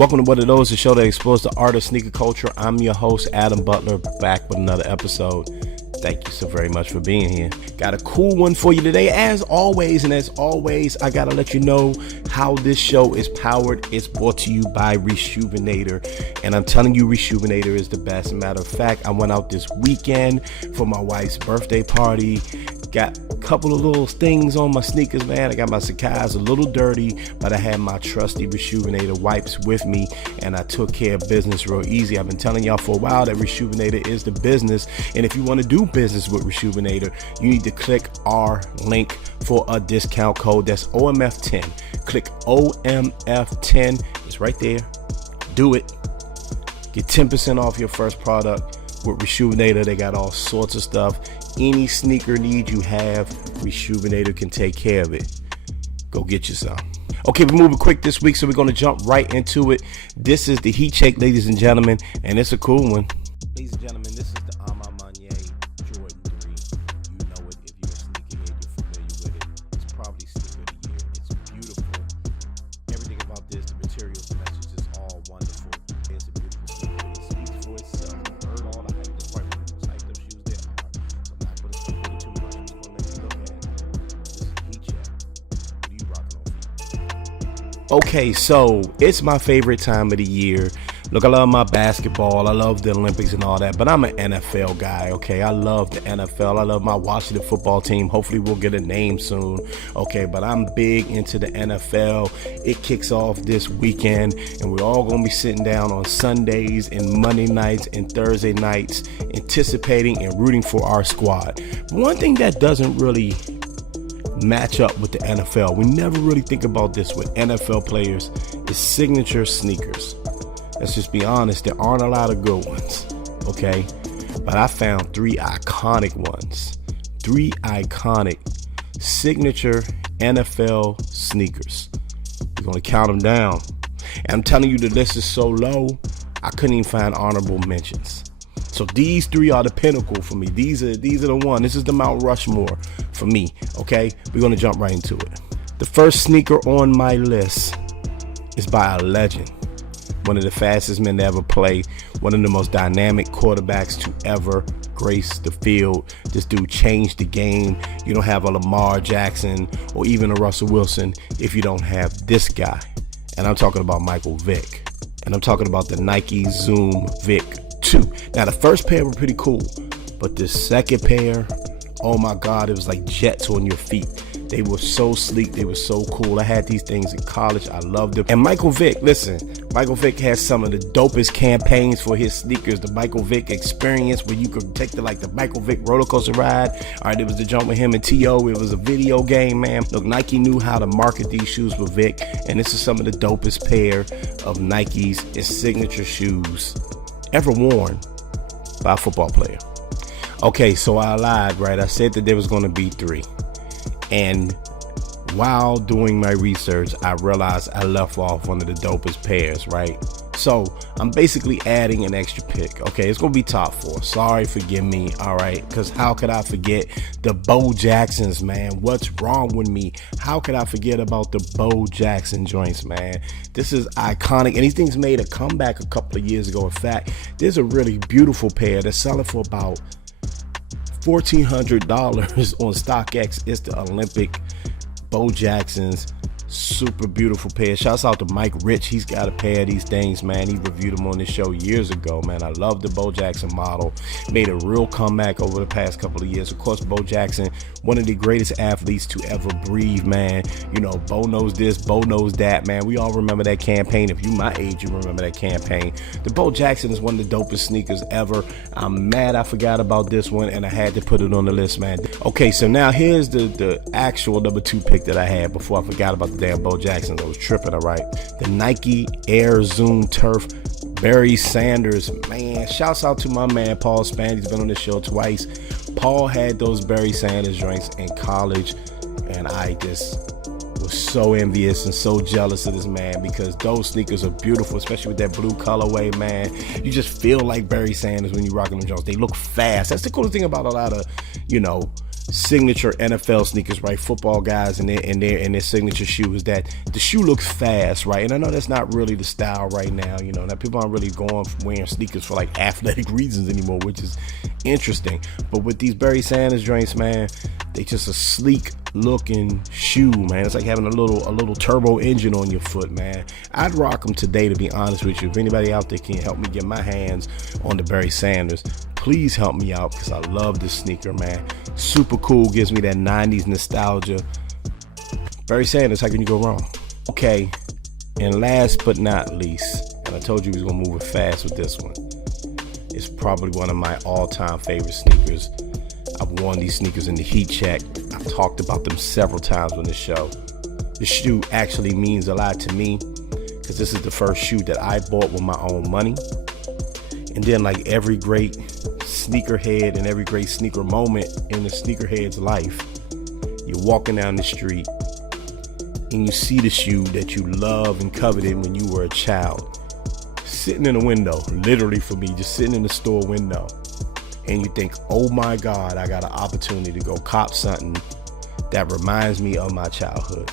Welcome to What It Knows, the show that explores the art of sneaker culture. I'm your host, Adam Butler, back with another episode. Thank you so very much for being here. Got a cool one for you today, as always. And as always, I gotta let you know how this show is powered. It's brought to you by Reshoevn8r. And I'm telling you, Reshoevn8r is the best. Matter of fact, I went out this weekend for my wife's birthday party. Got a couple of little things on my sneakers, man. I got my Sakai's a little dirty, but I had my trusty Reshoevn8r wipes with me, and I took care of business real easy. I've been telling y'all for a while that Reshoevn8r is the business, and if you want to do business with Reshoevn8r, you need to click our link for a discount code. That's OMF10. Click OMF10. It's right there. Do it. Get 10% off your first product with Reshoevn8r. They got all sorts of stuff. Any sneaker need you have, Reshoevn8r can take care of it. Go get you some. Okay, we're moving quick this week, so we're going to jump right into it. This is the Heat Check, ladies and gentlemen, and it's a cool one. Ladies and gentlemen, this is the Ma Maniere Jordan 3. You know it. If you're a sneakerhead, you're familiar with it. It's probably sneaker of the year. It's beautiful. Everything about this, the materials, the message is all wonderful. It's a beautiful sneaker. It speaks for itself. You've heard all the hype. That's probably one of the most hyped up shoes there are. So I'm not going to speak on it too much. I'm just going to let you look at it. This is Heat Check. What are you rocking on, feet? Okay, so it's my favorite time of the year. Look, I love my basketball. I love the Olympics and all that, but I'm an NFL guy, okay? I love the NFL. I love my Washington football team. Hopefully we'll get a name soon, okay? But I'm big into the NFL. It kicks off this weekend, and we're all going to be sitting down on Sundays and Monday nights and Thursday nights anticipating and rooting for our squad. One thing that doesn't really match up with the NFL, we never really think about this with NFL players, is signature sneakers. Let's just be honest, there aren't a lot of good ones, okay? But I found three iconic ones. Three iconic signature NFL sneakers. We're going to count them down. And I'm telling you, the list is so low, I couldn't even find honorable mentions. So these three are the pinnacle for me. These are the one. This is the Mount Rushmore for me, okay? We're going to jump right into it. The first sneaker on my list is by a legend. One of the fastest men to ever play, one of the most dynamic quarterbacks to ever grace the field. This dude changed the game. You don't have a Lamar Jackson or even a Russell Wilson if you don't have this guy. And I'm talking about Michael Vick. And I'm talking about the Nike Zoom Vic 2. Now, the first pair were pretty cool, but the second pair, oh my God, it was like jets on your feet. They were so sleek. They were so cool. I had these things in college. I loved them. And Michael Vick, listen, Michael Vick has some of the dopest campaigns for his sneakers. The Michael Vick experience, where you could take the Michael Vick roller coaster ride. All right, it was the jump with him and T.O. It was a video game, man. Look, Nike knew how to market these shoes with Vick, and this is some of the dopest pair of Nike's signature shoes ever worn by a football player. Okay, so I lied, right? I said that there was going to be three. And while doing my research, I realized I left off one of the dopest pairs, right? So I'm basically adding an extra pick. Okay, it's gonna be top four. Sorry, forgive me. All right, because how could I forget the Bo Jacksons, man? What's wrong with me? How could I forget about the Bo Jackson joints, man? This is iconic. And these things made a comeback a couple of years ago. In fact, there's a really beautiful pair that's selling for about $1,400 on StockX. It's the Olympic Bo Jacksons. Super beautiful pair. Shouts out to Mike Rich. He's got a pair of these things, man. He reviewed them on this show years ago, man. I love the Bo Jackson model. Made a real comeback over the past couple of years. Of course, Bo Jackson, one of the greatest athletes to ever breathe, man. You know, Bo knows this, Bo knows that, man. We all remember that campaign. If you my age, you remember that campaign. The Bo Jackson is one of the dopest sneakers ever. I'm mad I forgot about this one, and I had to put it on the list, man. Okay, so now here's the actual number 2 pick that I had before I forgot about the damn Bo Jackson. I was tripping, all right. The Nike Air Zoom Turf Barry Sanders, man. Shouts out to my man Paul Spann. He's been on this show twice. Paul had those Barry Sanders joints in college, and I just was so envious and so jealous of this man, because those sneakers are beautiful, especially with that blue colorway, man. You just feel like Barry Sanders when you rocking them joints. They look fast. That's the coolest thing about a lot of, you know, signature NFL sneakers, right? Football guys and their signature shoe is that the shoe looks fast, right? And I know that's not really the style right now, now people aren't really going from wearing sneakers for like athletic reasons anymore, which is interesting. But with these Barry Sanders joints, man, they just a sleek looking shoe, man. It's like having a little turbo engine on your foot, man. I'd rock them today, to be honest with you. If anybody out there can help me get my hands on the Barry Sanders, please help me out, because I love this sneaker, man. Super cool, gives me that 90s nostalgia. Barry Sanders, how can you go wrong? Okay, and last but not least, and I told you we was gonna move it fast with this one, it's probably one of my all-time favorite sneakers. I've worn these sneakers in the heat check. I've talked about them several times on the show. The shoe actually means a lot to me, because this is the first shoe that I bought with my own money. And then, like every great sneakerhead and every great sneaker moment in the sneakerhead's life, you're walking down the street and you see the shoe that you love and coveted when you were a child, sitting in a window, literally for me, just sitting in the store window. And you think, oh my God, I got an opportunity to go cop something that reminds me of my childhood.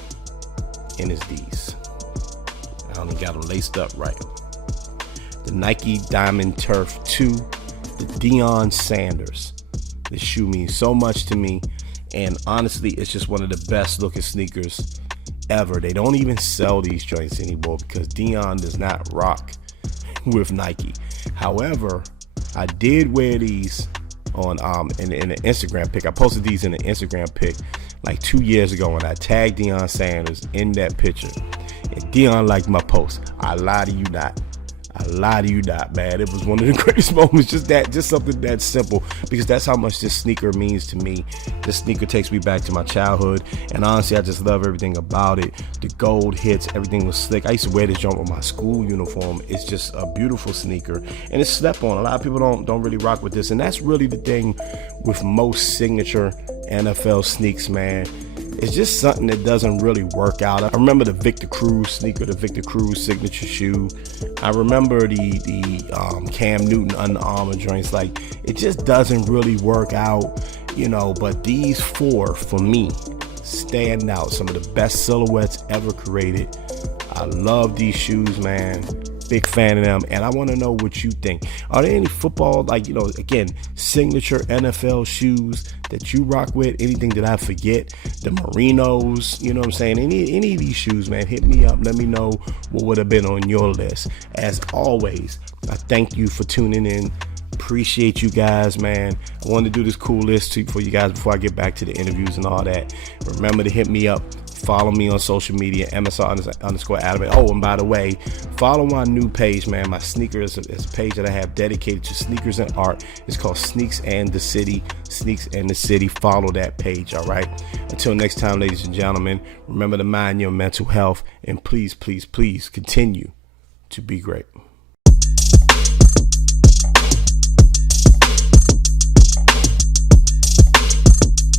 And it's these. I only got them laced up right. The Nike Diamond Turf 2, the Deion Sanders. This shoe means so much to me, and honestly, it's just one of the best looking sneakers ever. They don't even sell these joints anymore because Deion does not rock with Nike. However, I did wear these on in an Instagram pic. I posted these in an Instagram pic like 2 years ago, and I tagged Deion Sanders in that picture. And Deion liked my post. I lie to you not. I lie to you not, man. It was one of the greatest moments. Just something that simple, because that's how much this sneaker means to me. This sneaker takes me back to my childhood, and honestly, I just love everything about it. The gold hits, everything was slick. I used to wear this jump with my school uniform. It's just a beautiful sneaker, and it's slept on. A lot of people don't really rock with this, and that's really the thing with most signature NFL sneaks, man. It's just something that doesn't really work out. I remember the Victor Cruz sneaker, the Victor Cruz signature shoe. I remember the Cam Newton Under Armour joints. Like, it just doesn't really work out, but these four, for me, stand out. Some of the best silhouettes ever created. I love these shoes, man. Big fan of them, and I want to know what you think. Are there any football, again, signature NFL shoes that you rock with? Anything that I forget? The Merinos, you know what I'm saying? Any of these shoes, man, hit me up. Let me know what would have been on your list. As always, I thank you for tuning in. Appreciate you guys, man. I wanted to do this cool list for you guys before I get back to the interviews and all that. Remember to hit me up. Follow me on social media, MSR_Adam. Oh, and by the way, follow my new page, man. My sneaker is a page that I have dedicated to sneakers and art. It's called Sneaks and the City. Sneaks and the City. Follow that page, all right? Until next time, ladies and gentlemen, remember to mind your mental health, and please, please, please continue to be great.